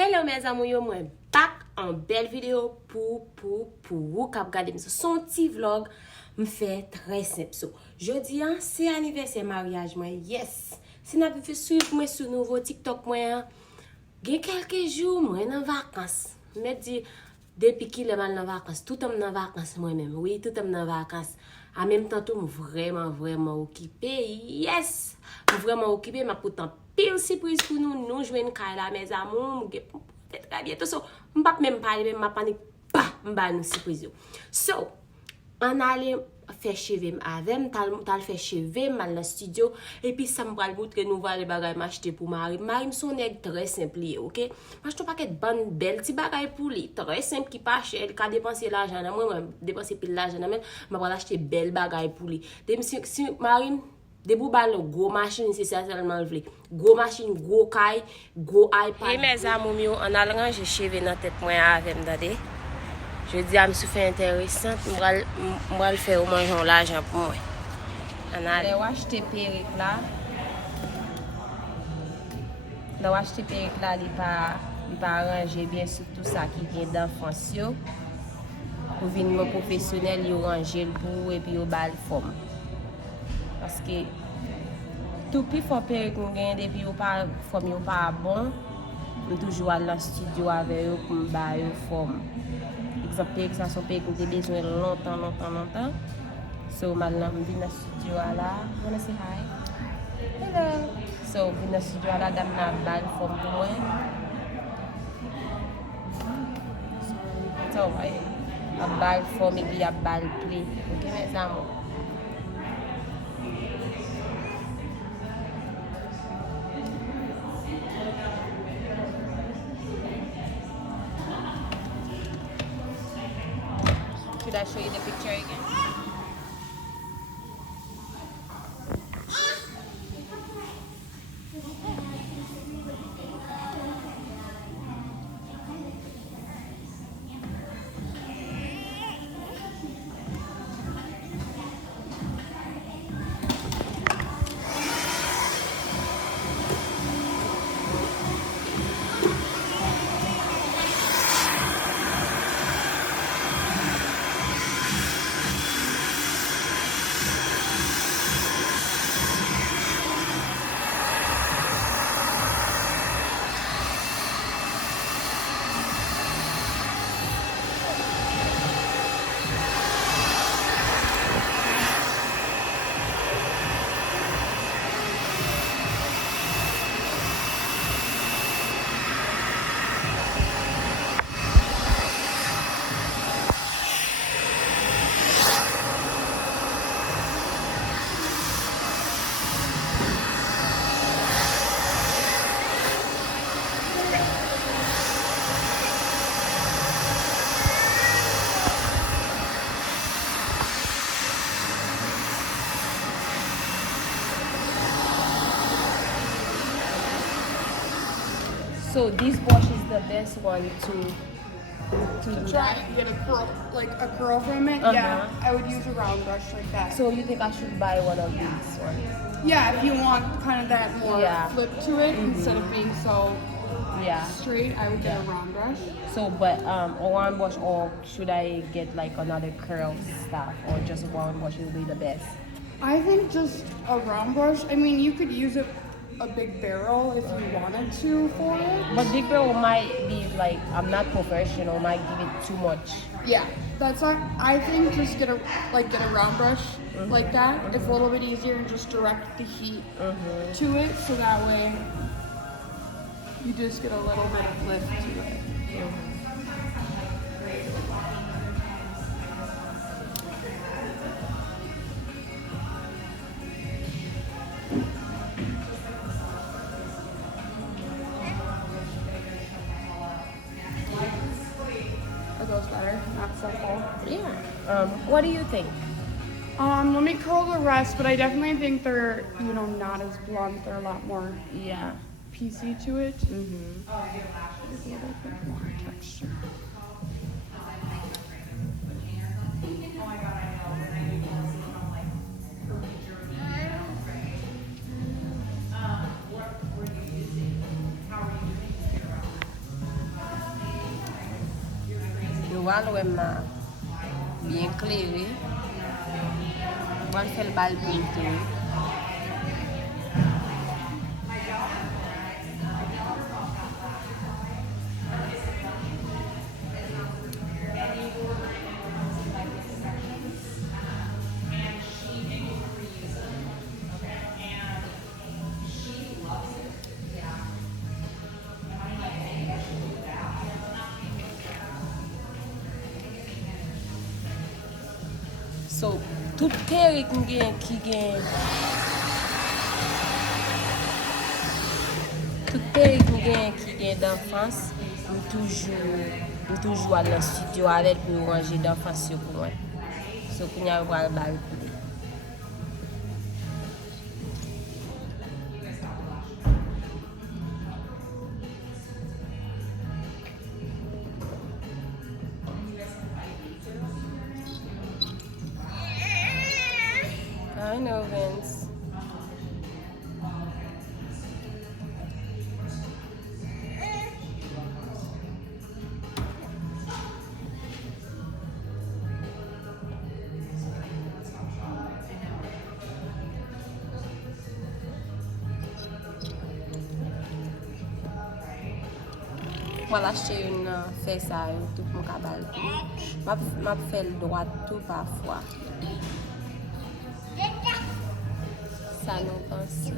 Hello mes amours, yo moi back en belle vidéo pour vous qui regardez son petit vlog me fait très simple. So, Jodia c'est anniversaire mariage moi. Yes. Si n'a pas fait suivre moi sur nouveau TikTok moi, gen quelques jours moi en vacances. Me dit depuis qu'il est mal en vacances, tout le monde en vacances moi-même. Oui, tout le monde en vacances. En même temps, tout vraiment occupé. Yes! Vraiment occupé, mais pourtant, pile surprise pour nous jouer une caille là, mes amours. Très bientôt. So, je ne vais même pas parler, je panique pas, je vais nous surprise. So, on allait faire cheveux avem, tal fait cheveux mal dans studio et puis ça me va montrer nous va les bagages m'acheter pour marim. Marim son nèg très simple, OK? Moi je te paquet bonne belle petit bagage pour lui, très simple qui pas cher, il ka dépenser l'argent dans moi dépenser pile l'argent dans mais va acheter belle bagage pour lui. Si marim de bou bal gros machine c'est ça seulement vle. Gros machine, gros caille, gros iPad. Et mes amis on a ranger cheveux dans tête moi avem dade. Je dis à me fait intéressant, je vais le faire au manger l'argent pour moi. On a acheté perruque là. On a acheté perruque là, il pas arrangé bien sur tout ça qui vient d'enfance. Pour venir professionnel, il ranger le bout et puis il bal forme. Parce que tout plus fort perruque nous gagne depuis il pas forme pas bon. Je toujours aller dans le studio avec eux pour me bailler forme. Exemple, ça sont pays que j'ai besoin longtemps. So maintenant, je viens dans le studio là. You wanna say hi? Hello. So, je viens dans le studio là, dame na balle forme pour moi. So, a balle forme et puis a balle pli. Ok, mes amours. Should I show you the picture again? So this brush is the best one to try and get a curl from it. Yeah, I would use a round brush like that. So you think I should buy one of these ones? Yeah, if you want kind of that more flip to it instead of being so straight, I would get a round brush. So, but a round brush, or should I get like another curl stuff, or just a round brush will be the best? I think just a round brush. I mean, you could use a big barrel if you wanted to for it. But big barrel might be like, I'm not professional, might give it too much. Yeah, that's not. I think just get a round brush like that. It's a little bit easier and just direct the heat to it, so that way you just get a little bit of lift to it. Goes better, not so full. Yeah. What do you think? Let me curl the rest, but I definitely think they're, not as blunt. They're a lot more piecey to it. There's a little bit more texture. Joal ou là bien éclairé. On va faire le bal pinté. So, tout père qui gagne tout père qui gagne d'enfance, nous toujours à dans studio avec pour ranger d'enfance pour moi. So, qu'on y a voir le bal. I know, Vince. Voilà, acheter une fait ça, tout mon cabal. M'a fait le droit tout parfois. Ça nous pense.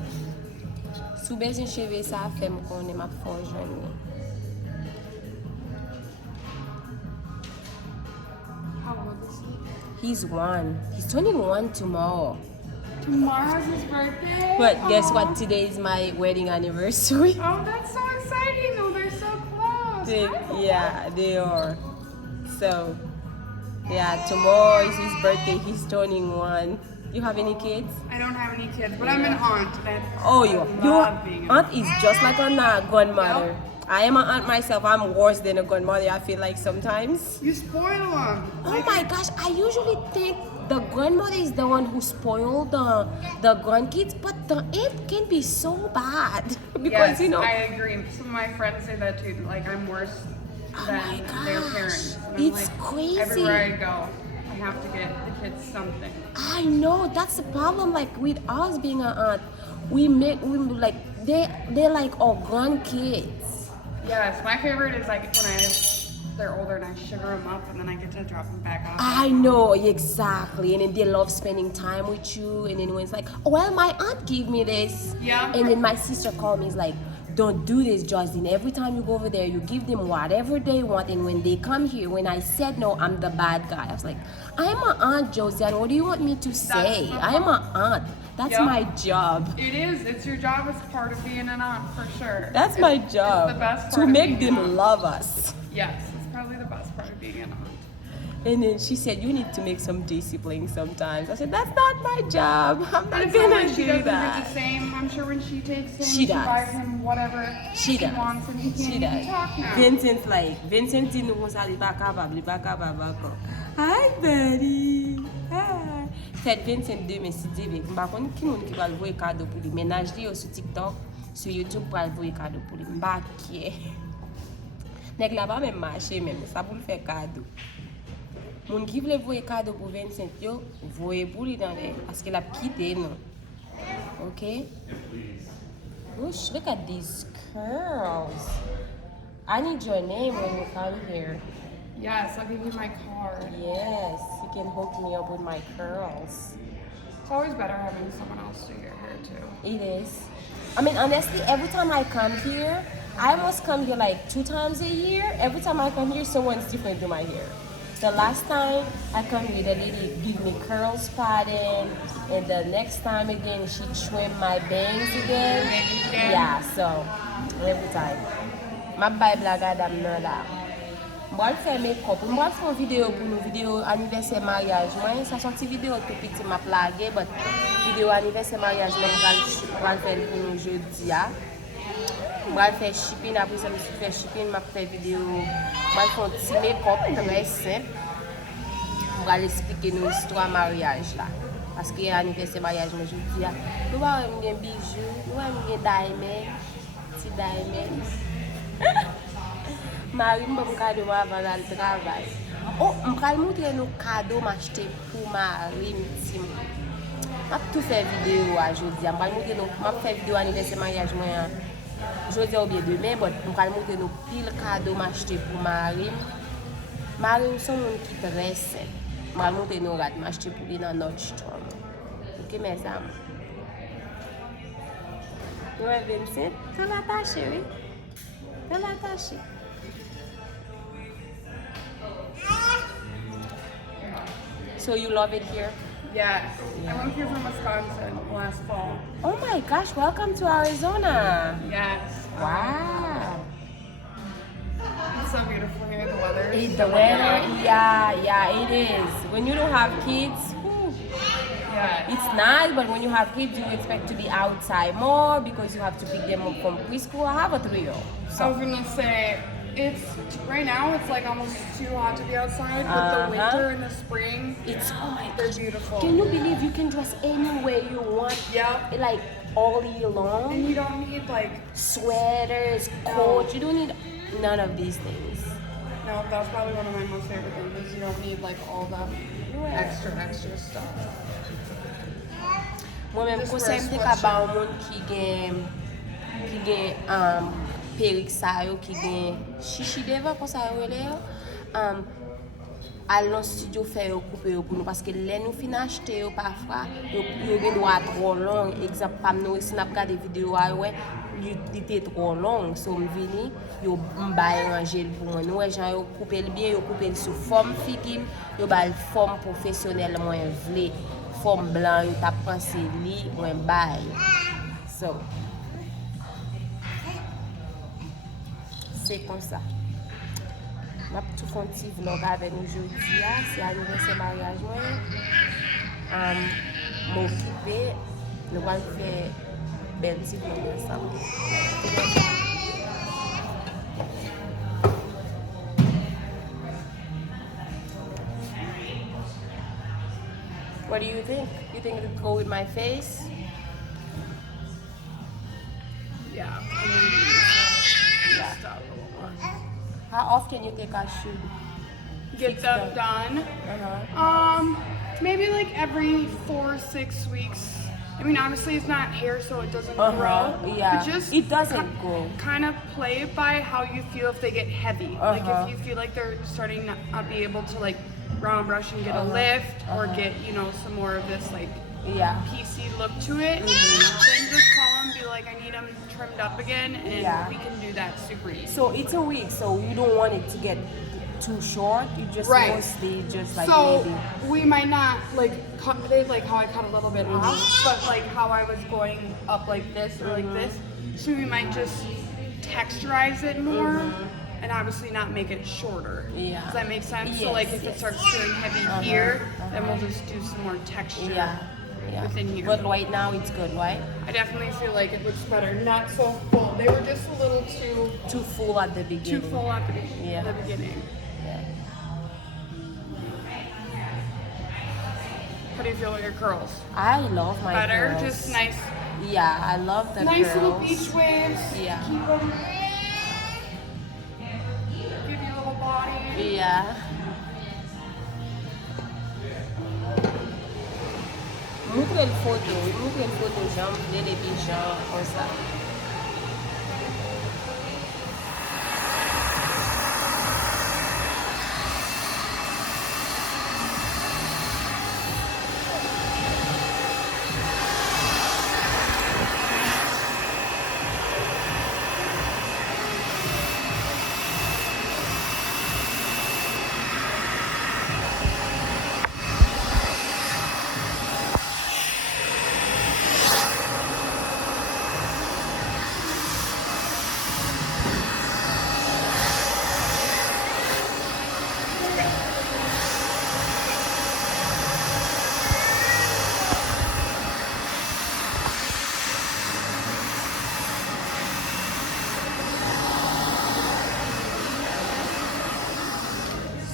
Sous besoin cheveux ça fait me connaître m'a fort jeune. How old is he? He's 1. He's turning 1 tomorrow. Tomorrow's his birthday? But guess Aw. what? Today is my wedding anniversary. Oh, that's so exciting. Oh, they're so close. Yeah, they are. So, yeah, tomorrow is his birthday. He's turning 1. You have any kids? I don't have any kids, but I'm an aunt. And Oh, I your love being an aunt is just like a grandmother. I am an aunt myself. I'm worse than a grandmother, I feel like sometimes. You spoil them. Oh my gosh, I usually think the grandmother is the one who spoiled the grandkids, but the aunt can be so bad. Because, Yes, you know, I agree. Some of my friends say that too. Like, I'm worse Oh than my their gosh, parents. And I'm it's like, crazy. Everywhere I go, I have to get the kids something. I know that's the problem. Like with us being an aunt, we like they're like our grandkids. Yes, my favorite is like when they're older and I sugar them up and then I get to drop them back off. I know exactly, and then they love spending time with you. And then when it's like, oh, well, my aunt gave me this, Yeah. and then my sister called me. Is like, don't do this, Justin. Every time you go over there, you give them whatever they want, and when they come here, when I said no, I'm the bad guy. I was like, I'm an aunt, Josiane. What do you want me to say? the I'm an aunt. That's Yeah. my job. It is. It's your job as part of being an aunt for sure. That's my job. It's the best to part of make being an them aunt. love us. Yes, it's probably the best part of being an aunt. And then she said, you need to make some discipline sometimes. I said, that's not my job. I'm And not it's not gonna like she do doesn't do that. the same. I'm sure when she takes him, She does. buys him whatever She does. wants and he can't She even does. talk now. Vincent dit nous comme ça, il va capable. Hi, buddy. Hi. Fait Vincent de me cité avec. Par contre, qui monde qui va le voir cadeau pour lui? Ménage lui sur TikTok, sur YouTube pour le voir cadeau pour lui. M'ba qui. Nèg la pas même marché même, ça pour le faire cadeau. Moun qui veut voir cadeau pour Vincent yo, voyez pour lui dans les parce qu'il a quitté nous. Okay? Whoosh, look at these curls. I need your name when you come here. Yes, I'll give you my card. Yes, you can hook me up with my curls. It's always better having someone else do your hair too. It is. I mean, honestly, every time I come here, I must come here like 2 times a year. Every time I come here, someone's different do my hair. The last time I come here, the lady give me curls pattern, and the next time again, she trim my bangs again. Bangs again. Yeah, so every time. Ma Bible I'm not là. Moi, je fais make-up. Moi, je fais une vidéo pour une vidéo anniversaire mariage. Moi, ça sorti vidéo tout petit, m'a plagué, but vidéo anniversaire mariage, moi, je vais faire pour nous jeudi. Je vais faire shipping, après ça, je vais faire shipping, je vais faire vidéo. Je vais faire un petit make-up très simple. Je vais expliquer nos histoires mariage là. Parce que anniversaire mariage, moi, jeudi. Nous avons des bijoux, nous avons des diamonds, petits diamonds. Marim bon cadeau avant le travail. Oh, je vais vous montrer nos cadeaux m'acheter pour marim. Je vais tout faire vidéo à Jodia. Je vais montrer nos faire vidéo anniversaire mariage moi. Jodia ou bien demain, mais je vais montrer nos pile cadeaux m'acheter pour marim. Marim sont monde qui très simple. Je vais montrer nos gade m'acheter pour lui dans notre store. OK mes amis. Ouais, Vincent, t'as l'attaché, oui. T'as l'attaché. So you love it here? Yes. I moved here from Wisconsin last fall. Oh my gosh, welcome to Arizona. Yes. Wow. It's so beautiful here. The weather. The weather, yeah, it is. When you don't have kids, whew, Yeah. it's nice, but when you have kids, you expect to be outside more because you have to pick them up from preschool. I have a 3-year-old. I was gonna say, it's right now. It's like almost too hot to be outside, but the winter and the spring, It's, oh my they're gosh. beautiful. Can you believe you can dress any way you want? Yep. Like all year long? And you don't need like Sweaters, coats, you don't need none of these things. no. That's probably one of my most favorite things. Is you don't need like all the extra stuff. Moi-même, Just conseil wear a mte ka ba sweatshirt. ou moun ki gen perik sa yo, ki gen chichi devan kon sa yo ele yo, al nan studio fè yo koupe yo pou nou, paske lè nou fin achete yo pafwa, yo gen dwa tro long, ekzamp pam nou si nap gade video a yo, li te tro long, so m vini, yo mbay ranjel pou mwen, nou jan yo koupe l bien, yo koupe l sou form figim, yo bal form profesyonel mwen vle, form blan, yo tap panse li, mwen bay. So, c'est comme ça. Je vais tout faire un petit vlog avec nous aujourd'hui. C'est l'anniversaire mariage. M'occuper. Nous allons faire un bel petit vlog ensemble. What do you think? You think it would go with my face? Yeah. Yeah. Stuff a little more. How often you think I should? Get them done. Maybe like every 4 or 6 weeks. I mean, obviously it's not hair, so it doesn't grow. Yeah. But just It doesn't grow. kind of play it by how you feel if they get heavy. Like if you feel like they're starting to not be able to like round brush and get a lift or get, you know, some more of this like Yeah. PC look to it, then just call them, be like, I need them trimmed up again, and Yeah. we can do that super easy. So it's a wig, so you don't want it to get too short. You just Right. mostly just like So maybe. we might not like cut it like how I cut a little bit off, but like how I was going up like this or like this. So we might just texturize it more, and obviously not make it shorter. Yeah. Does that make sense? So Yes, like if yes. it starts feeling heavy here, then we'll just do some more texture Yeah. within here. But right now it's good, right? I definitely feel like it looks better. Not so full. They were just a little Too full at the beginning. too full at Yeah. the beginning. Yeah. How do you feel with your curls? I love my Better? curls. Just nice. Yeah, I love the Nice curls. little beach waves. Yeah. Keep them. Give you a little body. Yeah. Montre le photo, j'en voulais des pigeons comme ça.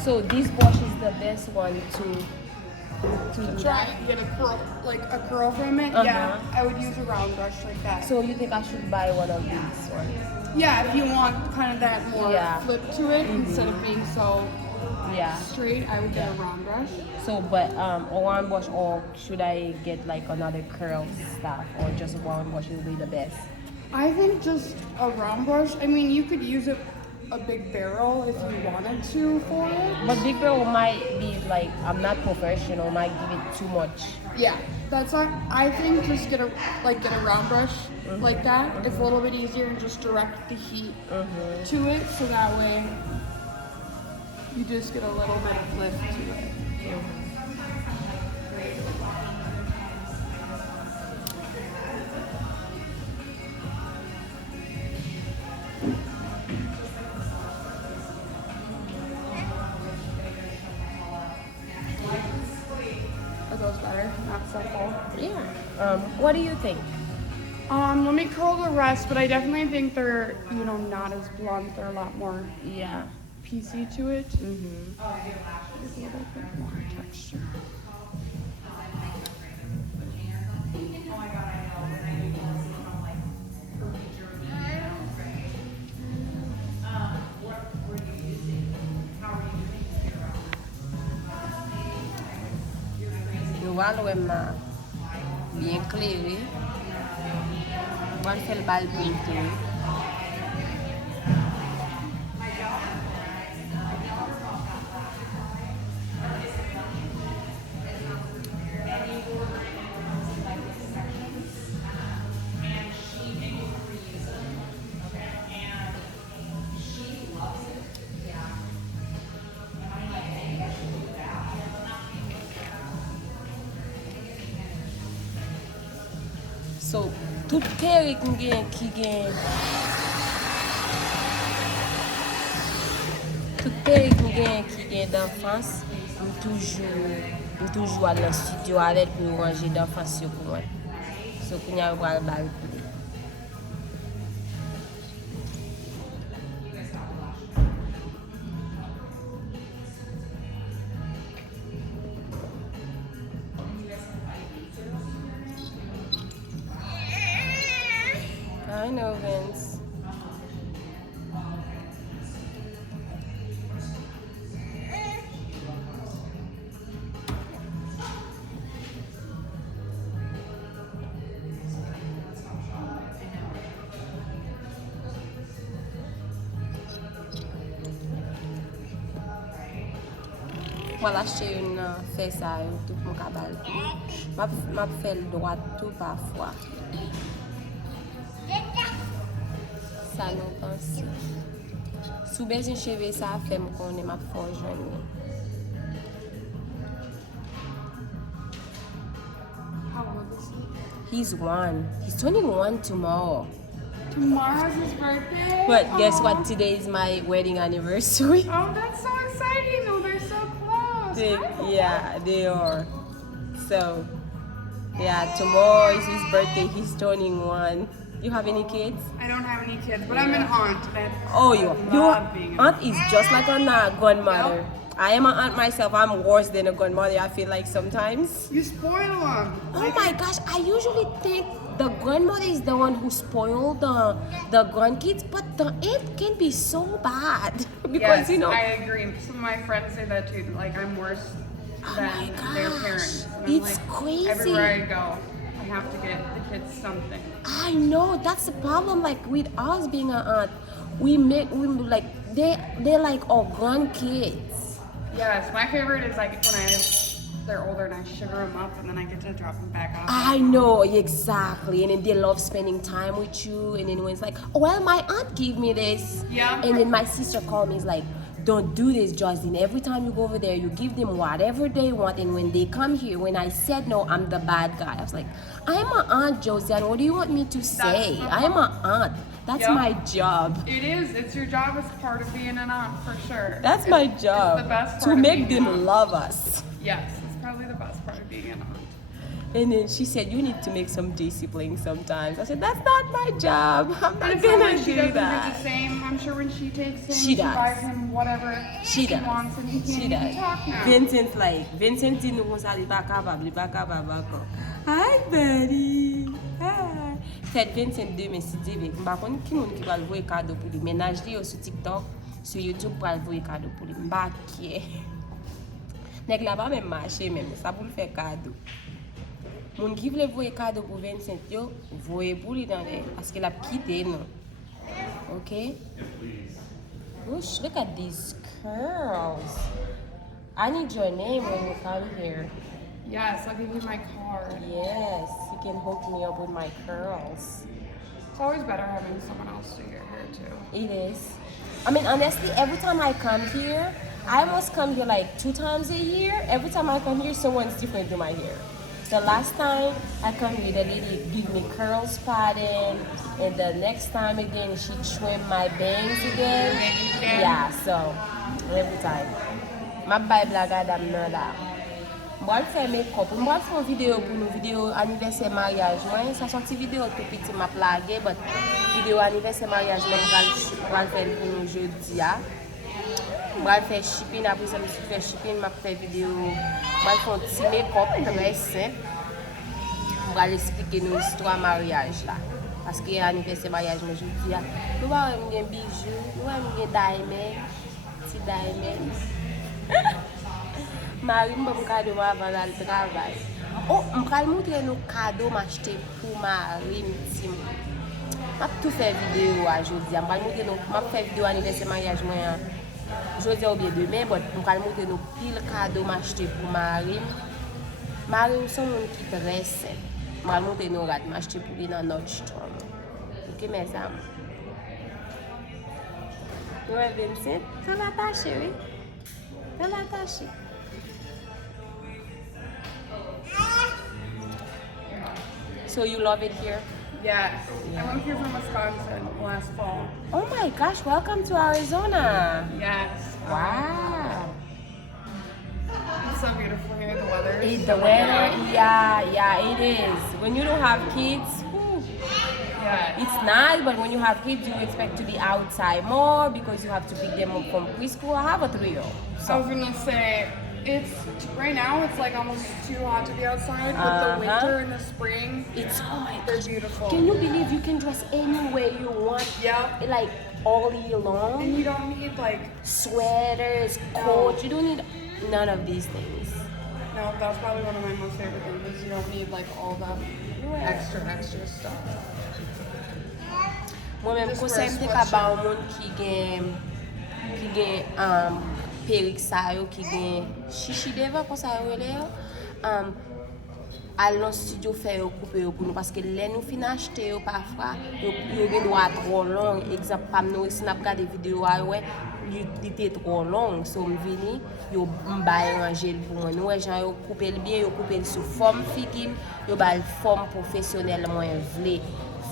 So this brush is the best one to do Try that. to get a curl from it. Yeah, I would use a round brush like that. So you think I should buy one of these ones? Yeah, if you want kind of that more Yeah. flip to it instead of being so Yeah. straight, I would get a round brush. So, but a one brush, or should I get like another curl stuff, or just one brush will be the best? I think just a round brush. I mean, you could use a big barrel if you wanted to for it. But big girl might be like, I'm not professional, might give it too much. Yeah, that's not. I think just get a round brush like that. It's a little bit easier and just direct the heat to it, so that way you just get a little bit of lift to it. Are those better? Not so full. Yeah. What do you think? Let me curl the rest, but I definitely think they're, not as blunt. They're a lot more Yeah. piecey to it. There's a little bit more texture. Igual o bien éclairé. Igual fait le bal pinté. So, tout peri qui gen d'enfance, m toujou al nan studio avec pou ranger d'enfance yo pou mwen. So, pou nye wal bal pou li. I know, Vince. Voilà, acheter une fait ça, tout mon cabal. M'a fait le droit tout parfois. Ça nous pense. Sous besoin cheveux ça fait me connaît m'a fort jeune. How old is he? He's 1. He's turning 1 tomorrow. Tomorrow's his birthday? But guess what? Aw. Today is my wedding anniversary. Oh, that's so exciting. Oh, they're so close. Yeah, they are. So, yeah, tomorrow is his birthday. He's turning 1. You have any kids? I don't have any kids, but I'm an aunt. Oh, I your love being an aunt is just like a grandmother. I am an aunt myself. I'm worse than a grandmother, I feel like sometimes. You spoil them. Oh my gosh, I usually think the grandmother is the one who spoiled the grandkids, but the aunt can be so bad. Because, Yes, I agree. Some of my friends say that too. Like, I'm worse than their parents. And I'm It's like, crazy. Everywhere I go, I have to get the kids something. I know, that's the problem. Like with us being an aunt, we like they're like our grandkids. Yes, my favorite is like when they're older and I sugar them up and then I get to drop them back off. I know, exactly. And then they love spending time with you. And then when it's like, oh, well, my aunt gave me this. Yeah. And then my sister called me, is like, don't do this, Justin. Every time you go over there, you give them whatever they want. And when they come here, when I said no, I'm the bad guy. I was like, I'm an aunt, Josiane. What do you want me to say? I'm an aunt. That's my job. It is. It's your job as part of being an aunt, for sure. That's my job. It's the best part to of make being an them aunt. love us. Yes, it's probably the best part of being an aunt. And then she said, you need to make some discipline sometimes. I said, that's not my job. I'm not And it's not gonna like she do doesn't do that. the same. I'm sure when she takes him, She does. buys him whatever She does. wants and he can't She even does. talk now. Vincent dit nous comme ça, il pas capable encore. Hi, buddy. Hi. Said Vincent 2 mais si dit, par contre, qui monde qui va le voir cadeau pour lui ménage lui sur TikTok. sur YouTube pour envoyer cadeau pour lui. M'baké. Nèg la pas même marché même, ça pour le faire cadeau. Moun qui veut voyer cadeau pour 25 yo, voyer pour lui dans les parce qu'il a quitté non. Okay? Whoosh, look at these curls. I need your name when you come here. Yes, I'll give you my card. Yes, you can hook me up with my curls. It's always better having someone else do your hair too. It is. I mean, honestly, every time I come here, I almost come here like 2 times a year. Every time I come here, someone's different do my hair. The last time I come here, the lady give me curls pattern, and the next time again, she trim my bangs again. Yeah, so every time. Ma Bible a gade là. Moi faire make-up, moi faire une vidéo pour nous vidéo anniversaire mariage. Moi, ça sorti vidéo tout petit m'a plagué, but vidéo anniversaire mariage moi faire pour nous Jodia. Moi faire shipping après ça je fais shipping, m'a faire vidéo. Moi faire un petit make-up très simple. Pour aller expliquer nos histoire mariage là. Parce que anniversaire mariage moi Jodia. Nous va un bijou, nous va un diamond, petit diamond. Marim ba cadeau avant le travail. Oh, on va montrer nos cadeaux m'acheter pour Marim tim. M'a tout fait vidéo à Jodia. On va montrer nos m'a fait vidéo anniversaire mariage moi. Jodia ou bien demain, but on va montrer nos pile cadeaux m'acheter pour Marim. Marim son monde qui très simple. On va montrer nos rat m'acheter pour lui dans notre store. OK mes amis. Ouais Vincent, ça va ta chérie. Ça va ta chérie. So you love it here? Yes. I went here from Wisconsin last fall. Oh my gosh, welcome to Arizona. Yes. Wow. It's so beautiful here. The weather. The weather, yeah, it is. When you don't have kids, Yeah. it's nice, but when you have kids, you expect to be outside more because you have to pick them up from preschool. I have a 3-year-old. I was gonna say, it's right now. It's like almost too hot to be outside, but the winter and the spring, It's, oh my they're gosh. beautiful. Can you believe you can dress any way you want? Yeah. Like all year long? And you don't need like Sweaters, coats, you don't need none of these things. no. That's probably one of my most favorite things. Is you don't need like all that extra stuff. Moi-même, Just conseil wear a me ka ba ou moun ki gen perik sa yo, ki gen chichi devan kon sa yo le yo. Al nan studio fè yo coupe yo pou nou parce que lè nou fin achete yo parfois yo gen droit trop long. Exemple pam nou si n'a gade vidéo a yo li était trop long, so m vini yo mbay ranger pour moi. Nou jan yo coupe l bien, yo coupe l sous forme figim, yo ba l forme professionnelle moins vle.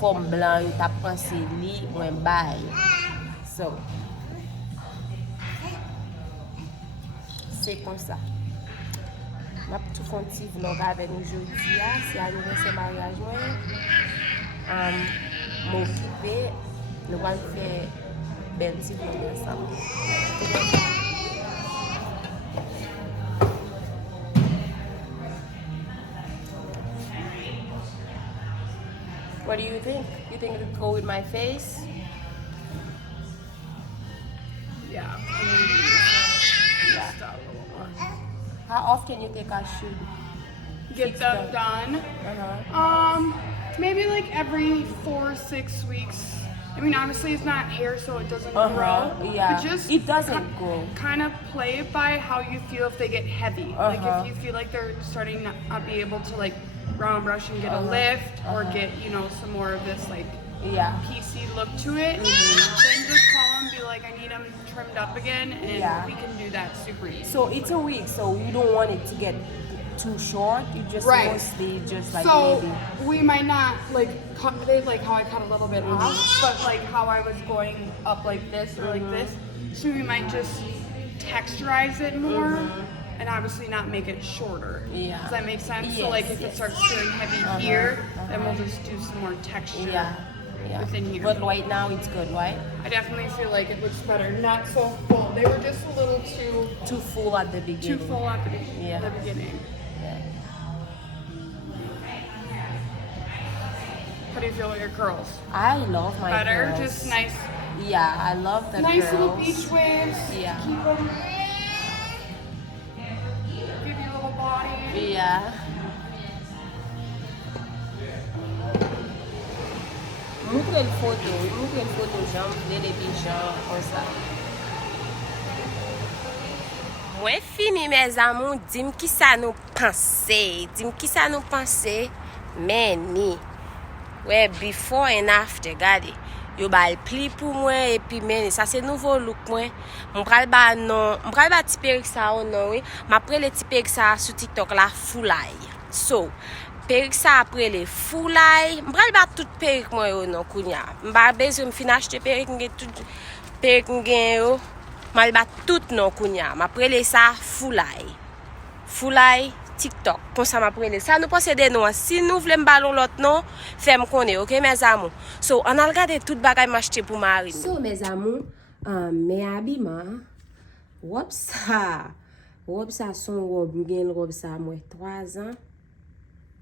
Forme blanc, yo t'a pensé li, mwen bay. So, c'est comme ça. M'a tout font petit vlog avec nous aujourd'hui, c'est anniversaire mariage moi. M'occuper, nous allons faire belle petite vlog ensemble. What do you think? You think it would go with my face? Yeah. Yeah. Stop a little more. How often you think I should Get fix them done. Maybe like every 4 or 6 weeks. I mean, obviously it's not hair, so it doesn't grow. Yeah, But just it doesn't grow. Kind of play it by how you feel if they get heavy. Like if you feel like they're starting to not be able to like round brush and get a lift or get, you know, some more of this like Yeah. PC look to it, then just call them, be like, I need them trimmed up again, and Yeah. we can do that super easy. So it's a week, so you don't want it to get too short. You just Right. mostly just like So maybe. we might not like cut it like how I cut a little bit off, but like how I was going up like this or like this. So we might just texturize it more, and obviously not make it shorter. Yeah. Does that make sense? Yes, So like if yes. it starts feeling heavy here, then we'll just do some more texture Yeah. within here. But right now it's good, right? I definitely feel like it looks better. Not so full. They were just a little Too full at the too beginning. full at Yeah. the beginning. Yeah. How do you feel about your curls? I love my Better? curls. Just nice. Yeah, I love the Nice little girls. beach waves. Yeah. Keep them. Give you a little body. Yeah. Montre le photo, j'en vle les gens comme ça. Mwen fini mes amou, dim ki sa nou panse, meni. Ouais, before and after, gade. Yo bal pli pou mwen, epi meni, sa se nouvo look mwen. Mwen pral ba ti perik sa ou non, oui. M'apre le ti perik sa sou TikTok la fulay. So, perik sa apre le fulay. Mwen pral ba tout perik mwen yo non kounya. Mba bezou m'fin achete perik ngen yo. Mal ba tout non kounya. M'apre le sa fulay. Fulay TikTok. Pour ça m'appelle ça nous posséder nous. Si nous voulons ballon l'autre non, fais-moi connaître, OK mes amours. So, on a regardé tout bagay m'acheter pour marim. So mes amours, mes habillements, robe ça son robe, m'gen robe ça moi 3 ans.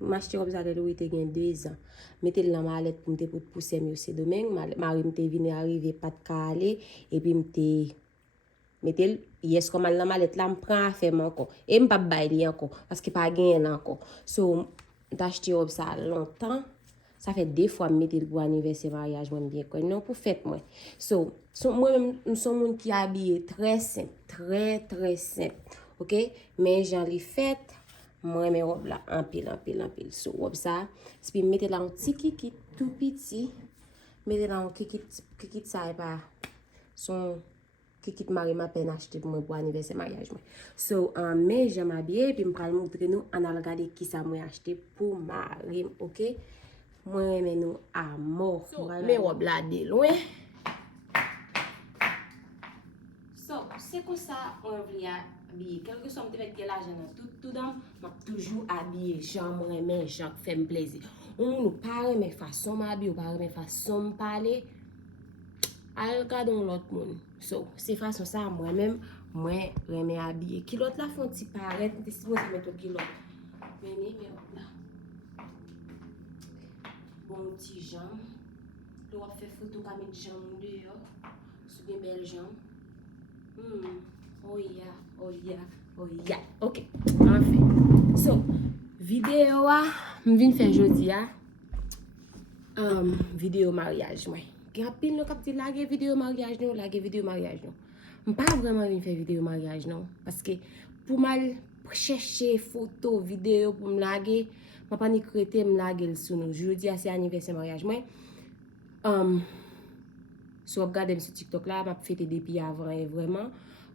M'acheter robe ça de lui te gen 2 ans. Mettez la mallette pour me pousser mieux c'est demain, marim te vini arriver pas de caler et puis m'te mettez yes comme la mallette là me prend affaire encore et me pas bailler encore parce que pas gain encore so d'acheter robe ça longtemps ça fait 2 fois me mettre pour anniversaire mariage moi bien quoi non pour fête moi so moi même nous sommes monde qui habillé très simple très simple OK mais j'en les fête moi mes robes là en pile so robe ça puis mettez là un petit kiki tout petit mettez là un kiki ça et pas son qui marim à peine acheté pour moi pour anniversaire mariage moi. So mais je m'habille puis me pral montrer nous on a regarder qui ça moi acheté pour marim, OK? Moi mais nous à mort. So, mes robes là de loin. So, c'est comme ça on veut habiller. Quelque soit me fait l'argent tout dans m'a toujours habillé, j'aime remet, j'aime fait plaisir. On nous parle mes façon m'habiller, parle mes façon me parler. Al gadon l'autre monde. So, c'est façon ça moi-même, moi remè habillé. Qui l'autre là font ti paraître, t'es supposé mettre qui l'autre. Mais là. Bon petit jambe. Tu vas faire photo comme une jambe dehors. Sous des belles jambes. Oh yeah. OK. Enfin. So, vidéo m'vin faire Jodia. Vidéo mariage moi. Rapide nous cap dit laguer vidéo mariage non. Pas vraiment venir faire vidéo mariage non parce que pour mal chercher photo vidéo pour me laguer m'a pas ni créer me laguer sur nous. Je dis c'est anniversaire mariage moi so regarder sur TikTok là m'a fêté depuis avant et vraiment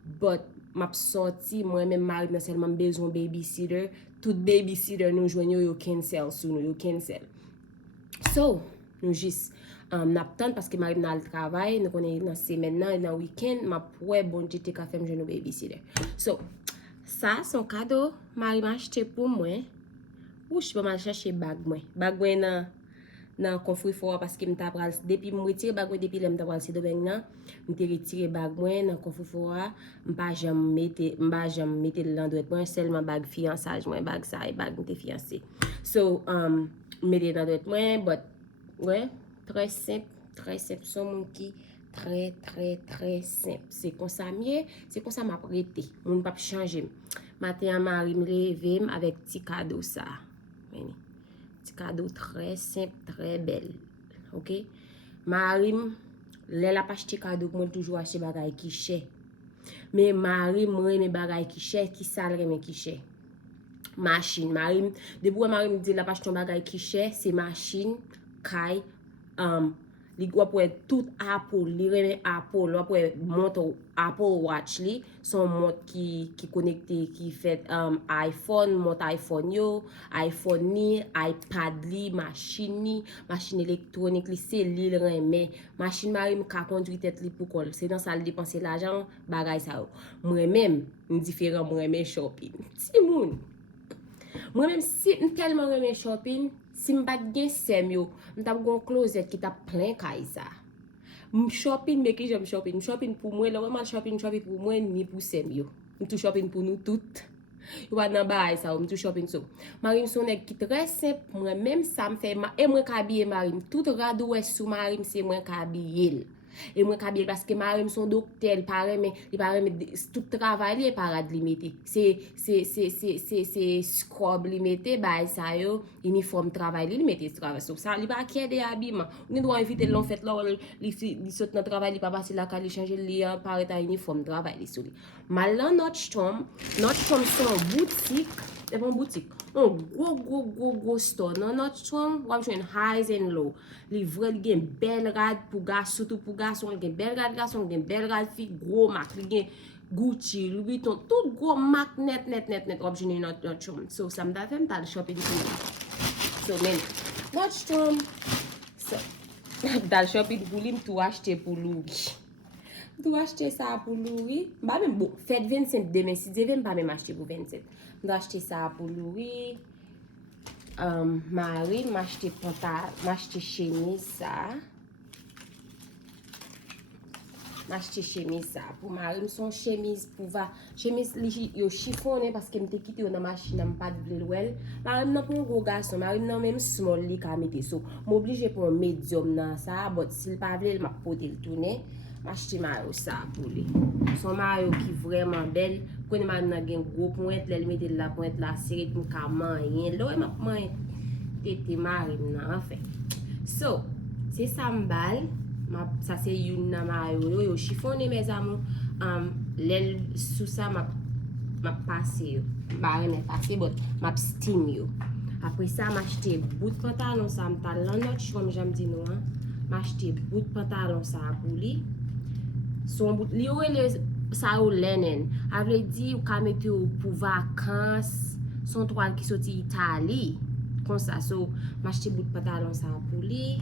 but m'a sorti moi même mari n'a seulement besoin babysitter tout babysitter nous joignons yo cancel sur nous yo cancel so nous juste n'attend parce que marim dans le travail nous connaît dans semaine nan dans week-end m'a poué bon Dieu te ka faire jeune babysitter so ça son cadeau marim acheté pour moi ou je peux mal chercher bag moi dans coffre fort parce que m'ta pral depuis me retirer bag moi depuis m'ta pral c'est domaine nan m'te retirer bag moi dans coffre fort m'pa jamais mettre l'endroit point seulement bag fiançage moi bag ça et bag m'te fiancé so mettre dans l'endroit moi but ouais très simple son monde qui très simple c'est comme ça mieux c'est comme ça m'a prêté on pas changer matin marim levé avec petit cadeau ça petit cadeau très simple très belle OK marim la pas acheter cadeau moi toujours acheter bagay qui cher mais marim remet bagay qui cher qui ça remet qui cher machine marim depuis marim dit la pas acheter bagay qui cher c'est machine kai li gwa pou tout Apple, li reme Apple, li pou montre Apple Watch li, son montre qui connecté, qui fait iPhone, montre iPhone yo, iPhone ni, iPad li, machine électronique li, c'est li reme, machine marim ka conduit tête li pou kol, c'est dans ça li dépenser l'argent, bagay sa yo. Moi même, différent moi reme shopping. Si moun. Moi même si tellement reme shopping, si m'pas gen sem yo, m'ta gon closet qui t'a plein kay ça. Shopping mais qui j'aime shopping pour moi, le vraiment shopping pour moi ni pour sem yo. M'tou shopping pour nous toutes. Yo pas nan bail ça, m'tou shopping so. Marim son nèg qui très simple, moi même ça me fait et moi ka habiller marim, tout radou est sous marim c'est moi ka habiller. Et moi ka bien parce que marim son docteur, il paraît mais tout travail li parade limité. C'est scrub limité bah ça yo uniforme travail limité travail. So ça li pas qui des habillement. On doit inviter l'on fait là li saute dans travail, li pas passer la cali changer li paraît à uniforme travail li sou li. Malin Nordstrom son boutique, c'est bon boutique. Un gros store. Dans Nordstrom, on va jouer highs and low. Li vre li gen bel rad pour garçon, surtout pour garçon, li gen bel rad garçon, li gen bel rad fille, gros marque, li gen Gucci, Louis Vuitton, tout gros marque net, option Nordstrom. So, ça m'a fait m'ta shopping pour so, men, Nordstrom, so, dans le shopping pour lui, tout acheter pour Louis. Tout acheter ça pour Louis. Bah même bon, faites 25 demain, si je vais pas même acheter pour 27. Je acheter ça pour Louis. Marim, m'acheter pantalon, m'acheter chemise ça. M'acheter chemise ça pour Marim son chemise pour va chemise li yo chiffonné parce que m'te quitté dans machine n'a pas de l'ouel. Marim n'a pas un gros garçon, Marim n'a même small li ka mettre so. M'obligé pour un medium dans ça, but s'il pas veut m'a porter le tourner. M'acheter maillot ça pour lui. Son maillot qui vraiment belle. Quand Marim n'a gen gros pointe, elle mettre la pointe la série pour ka rien. Là m'a man tété Marim nan en fait. So, c'est ça m'bal. Ça c'est une maillot yo chiffonné mes amours. L'aile sous ça m'a passé yo. Bah mais passé but m'a steam yo. Après ça m'a acheté bout de pantalon ça m'ta l'autre comme j'aime dire non. M'a acheté bout de pantalon ça pour lui. Son bout li yo ça au linen. Avait dit ou ka mettre pour vacances. Son toile qui sorti Italie. Comme ça so m'a acheté bout de pantalon ça pour lui.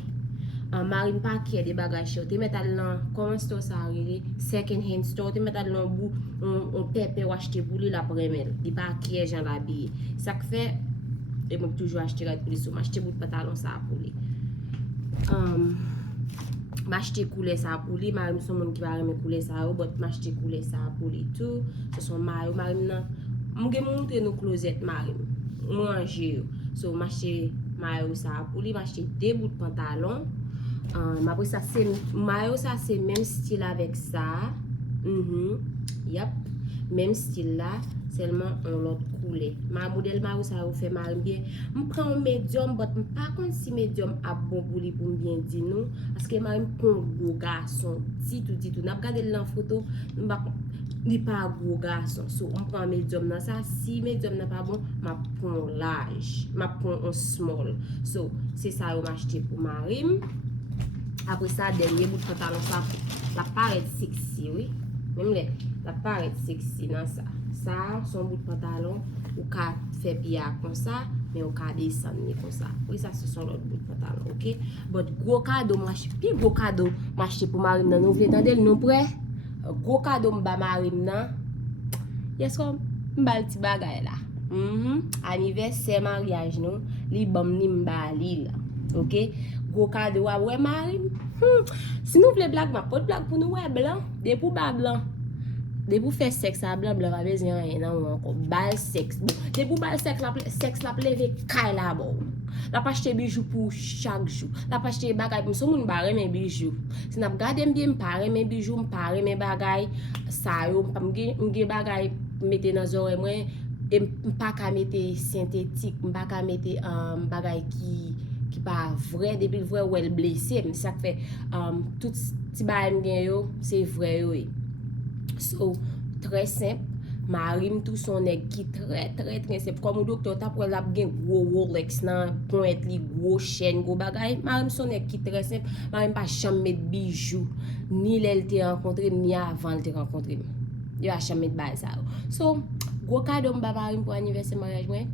Marim pa qui des bagages te mettre dans comment store ça relé second hand store te mettre dans bout on pépé ou acheter pour lui la première il pas qui gens l'habiller ça fait et moi toujours acheter pour lui so m'acheter bout de pantalon ça pour lui m'acheter couleur ça pour lui Marim son monde qui va aimer couleur ça but m'acheter couleur ça pour lui tout ce sont Marim nan m'ge monter nos closet Marim manger so m'acheter maillot ça pour lui m'acheter deux bouts de pantalon. Après ça c'est maillot ça c'est même style avec ça. Yep. Même style là, seulement on l'autre couleur. Ma modèle maillot ça fait Marim bien. Je prends un médium, but pas contre si médium a bon pour lui pour bien dire non parce que Marim pour gros garçon, dit tout. N'a regardé la photo, il pas gros garçon. So on prend médium dans ça, si médium n'est pas bon, m'a prend large, m'a prend un small. So c'est ça on m'a acheté pour Marim. Après ça, dernier bout de pantalon, ça, la paraît sexy, oui. Même la paraît sexy dans ça. Ça, son bout de pantalon, ou ka fait bien comme ça, mais ou ka descendre comme ça. Oui, ça, ce sont l'autre bout de pantalon, ok? But gros cadeau, puis gros cadeau, m'acheter pour Marim nan, nous voulez entendre, nous prêts? Gros cadeau, m'ba Marim nan. Yes, comme, m'ba le petit bagay là. Anniversaire, mariage, non? Li bam ni m'ba li là, ok? Gros cadeau ouais Marim. Si nous voulons blague, ma pas de blague pour nous ouais blanc, des pour bas blanc. Des pour faire sexe à blanc blanc avec rien non encore bal sexe. Des pour bal sexe la lever caille là bon. La pas acheter bijoux pour chaque jour. La pas acheter bagay pour so moun barre mes bijoux. Si n'a garder bien paré mes bijoux, paré mes bagay ça yo m'ge bagay mettre dans oreille moi et pas ka mettre synthétique, pas ka mettre bagay qui pas vrai depuis le vrai ou elle blessé mais ça fait tout petit bail yo c'est vrai oui. So très simple Marim tout son nèg qui très simple comme le docteur t'a pour la gen gros Rolex nan pointe li gros chaîne gros bagay Marim son nèg qui très simple Marim pas jamais mettre bijoux ni l'elle te rencontré ni avant te rencontré yo a jamais mettre bail ça so gros cadeau m'ba Marim pour anniversaire mariage moi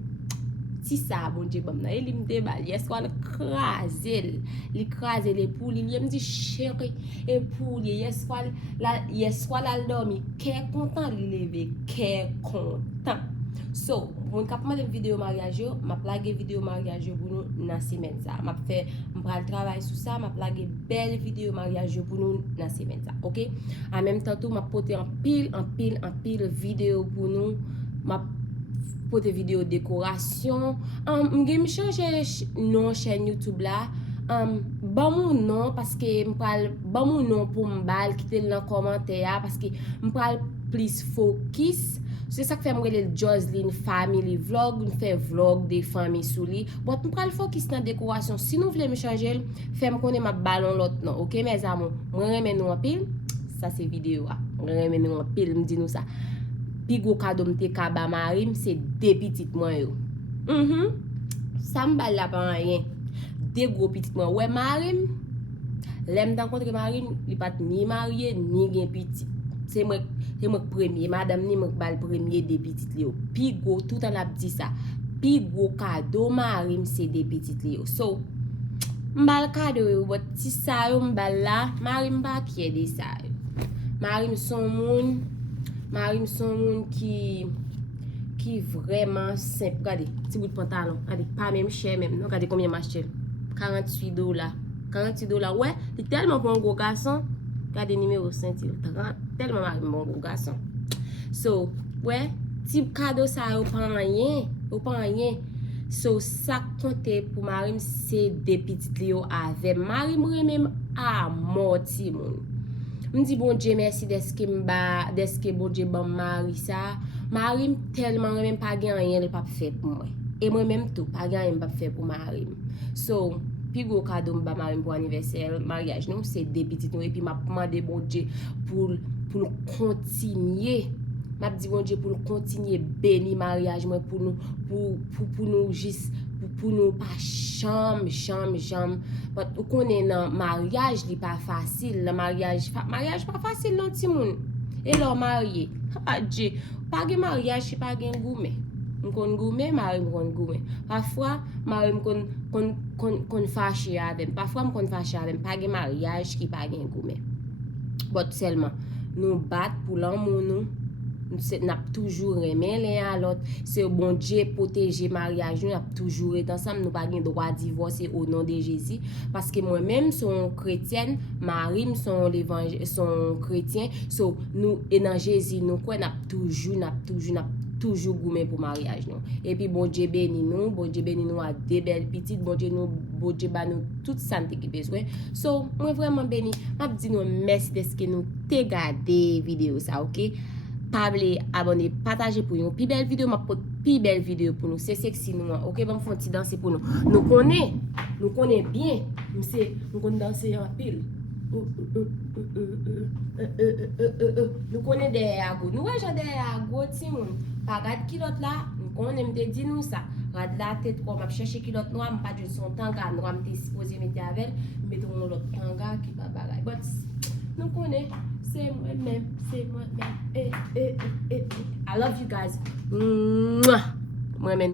si ça bon Dieu bam na il me débal yes quoi craser les poules il me dit chéri et poules yes quoi la dormi qu'est content il lever qu'est content so on cap mal vidéo mariage m'a plagué vidéo mariage pour nous dans semaine ça m'a fait m'pral travail sur ça m'a plagué belle vidéo mariage pour nous dans semaine ça OK en même temps tout m'a porté en pile vidéo pour nous m'a pour des vidéos décoration m'game changer non chaîne YouTube là Bon mon nom parce que m'pral bon mon nom pour m'bal quitter dans commentaire parce que m'pral plus focus. C'est ça que fait m'rele Jocelyn family vlog, nous fait vlog des familles sous li. Bon m'pral focus dans décoration. Si nous voulons me changer, fait m'konne ma ballon l'autre non. OK mes amours, moi remen nous en pile. Ça c'est vidéo a. Remen nous en pile, me dit nous ça. Pi gros cadeau m'te ka ba marim, c'est deux petites moi yo. Ça m'bal la pas rien. Deux gros petites moi. Ouais marim. L'aime rencontrer marim, il pas ni marié ni gen petit. C'est moi premier, madame ni moi bal premier des petites li yo. Pi gros tout en a dit ça. Pi gros cadeau marim c'est des petites li yo. So m'bal cadeau yo, but si ça yo m'bal la, marim pas qui est de ça. Marim son moun qui vraiment simple. Regardez, petit bout de pantalon. Regardez, pas même cher même. Non, regardez combien m'achète. $48. $48. Ouais, c'est tellement bon gros garçon. Regardez numéro 5, 30. Tellement bon gros garçon. So, ouais, type cadeau ça ou pas rien. So, ça compte pour marim c'est des petites Léo avec marim même à morti mon. M'di bon Dieu merci deske bon Dieu bon mari ça. Marim tellement même pas gen rien le pas fait pour moi. Et moi même tout pas gen rien pas fait pour marim. So, puis gros cadeau m'ba marim pour anniversaire, mariage non, c'est des petites nous et puis m'a demandé bon Dieu pour continuer. M'a dit bon Dieu pour continuer béni mariage moi pour nous juste pour nous pas chambre. But ou connaît nan mariage li pas facile, le mariage pas facile non ti moun. Et leur marié. Dieu, pas de mariage, c'est pas gen gourmet. M'kon gourmet, mari m'kon gourmet. Parfois mari m'kon fâché avec. Parfois m'kon fâché avec pas de mariage qui pas gen gourmet. But seulement nous battre pour l'amour nous. N'a toujours aimé l'un à l'autre. C'est bon Dieu protéger mariage, nous n'a toujours été ensemble, nous pas gain droit divorcer au nom de Jésus parce que moi-même sont chrétienne, marim sont chrétien, so nous et dans Jésus nous quoi n'a toujours gourmet pour mariage non. Et puis bon Dieu béni nous à des belles petites, bon Dieu ba nous toute santé qui besoin. So moi vraiment béni, m'a dit nous merci de ce que nous te gardé vidéo ça, OK? Pas oublier abonner, partager pour une plus belle vidéo, m'a pote plus belle vidéo pour nous. C'est sexy nous. OK, bon font petit danser pour nous. Nous connaît bien. Nous connaît danser en pile. Nous connaît derrière go. Nous ouais derrière go ti moun. Pas regarde qui l'autre là, nous connaît me dit nous ça. Regarde la tête comme m'a chercher qui l'autre noir, pas de son tanga, noir me supposé mettre avec, mettons l'autre tanga qui pas bagaille. But nous connaît c'est moi-même. I love you guys. Moi-même.